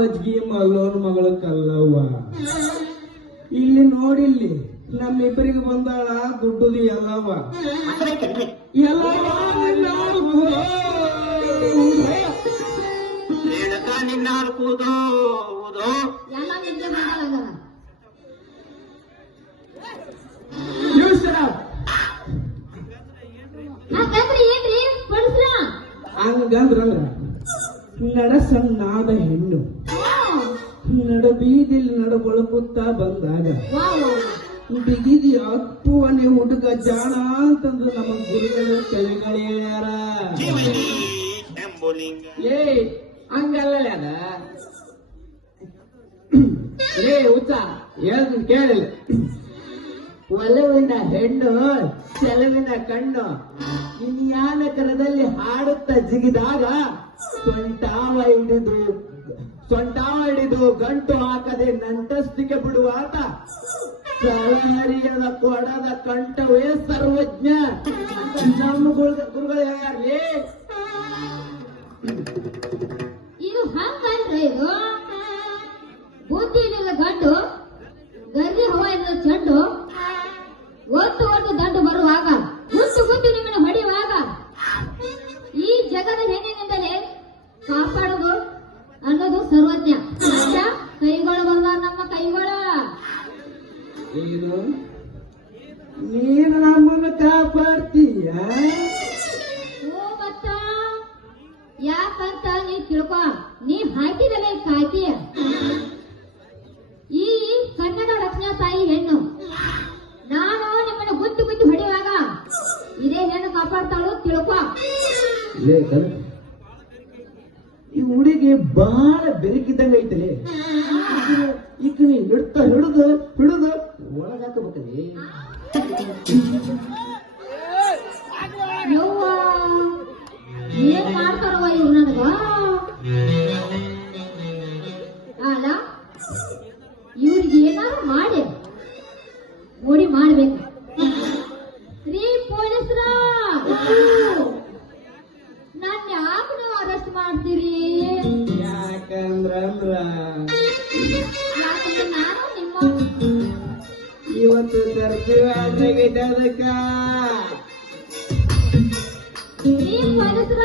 ಅಜ್ಗಿ ಮಲ್ಲೋನ್ ಮಗಳು ಕಲ್ಲವ್ವ. ಇಲ್ಲಿ ನೋಡಿಲ್ಲಿ ನಮ್ಮಿಬ್ಬರಿಗೆ ಬಂದಾಳ ದುಡ್ಡುದು ಎಲ್ಲವ್ವ. ಹಂಗಂದ್ರಂದ್ರ ನಡಸಣ್ಣಾದ ಹೆಣ್ಣು ನಡ ಬೀದಿಲ್ ನಡಬೊಳಕುತ್ತ ಬಂದಾಗ ಬಿಗಿದಿ ಅಪ್ಪುವನೆ ಹುಡುಗ ಜಾಣ ಅಂತಂದು ನಮ್ಮ ಗುರುಗಳು ಕವಿಗಳು ಹೇಳ್ಯಾರ. ಏ ಹಂಗಲ್ಲ ಅದ ಏ ಹುಚ್ಚ ಹೇಳ್ತೀನಿ ಕೇಳಿಲ್ಲ. ಒಲವಿನ ಹೆಣ್ಣು ಚೆಲವಿನ ಕಣ್ಣು ಇನ್ಯಾನ ಕರದಲ್ಲಿ ಹಾಡುತ್ತ ಜಿಗಿದಾಗ ಸೊಂಟಾವ ಹಿಡಿದು ಗಂಟು ಹಾಕದೆ ನಂಟಸ್ತಿಗೆ ಬಿಡುವಾತ ಸಳಹರಿಯದ ಕೊಡದ ಕಂಠವೇ ಸರ್ವಜ್ಞ ನಮ್ಮ ಗುರುಗಳು ಹೇಳ್ಯಾರ್ಲಿ. ಇದು ಹಂಗಂದ್ರೆ ಇದು ಬುದ್ಧಿ ಇಲ್ಲದ ಗಂಡು ಗರ್ಜಿ ಹವ ಇಲ್ಲದ ಚೆಂಡು ಒತ್ತು ದಂಡು ಬರುವಾಗ ಗುತ್ತು ನಿಮ್ಮನ್ನು ಹೊಡೆಯುವಾಗ ಈ ಜಗದ ಹೆಣ್ಣಿನಿಂದಲೇ ಕಾಪಾಡುವುದು ಅನ್ನೋದು ಸರ್ವಜ್ಞ. ಕೈಗಳು ಬರುವ ನಮ್ಮ ಕೈಗಳು. ಏನು ನೀನು ನಮ್ಮನ್ನು ಕಾಪಾಡ್ತೀಯ? ಓ ಮತ್ತ ಯಾಕಂತ ನೀ ತಿಳ್ಕೊ. ನೀ ಹಾಕಿದ ಮೇಲೆ ಕಾಕಿ ಈ ಕನ್ನಡ ರಕ್ಷಣಾ ತಾಯಿ ಹೆಣ್ಣು. ನಾನು ನಿಮ್ಮನ್ನು ಗುದ್ದು ಹೊಡೆಯುವಾಗ ಇದೇ ಹೆಣ್ಣು ಕಾಪಾಡ್ತಾಳು ತಿಳ್ಕೊ. ಈ ಹುಡುಗಿ ಬಹಳ ಬೆರಕಿದ್ದಂಗ ಐತಲೆ. ಈಗ ನೀ ಹಿಡಿದು ಒಳಗಾಕಬೇಕಲ್ಲಿ. ಯವ್ವ ಏನ್ ಮಾಡ್ತಾರವ ಇವ್ರು ನನಗ? ಅಲ್ಲ ಇವ್ರಿಗೆ ಏನಾದ್ರು ಮಾಡಿ ಮೋಡಿ ಮಾಡ್ಬೇಕು. ರೀ ಪೊಲೀಸ್ರ, ನಾನ್ ಯಾಕೆ ನೀವು ಅರೆಸ್ಟ್ ಮಾಡ್ತೀರಿ? ಯಾಕಂದ್ರ ಯಾಕಂದ್ರೆ ನಾನು ನಿಮ್ಮ ಇವತ್ತು ಅದಕ್ಕ ರೀ ಪೊಲೀಸ್ರ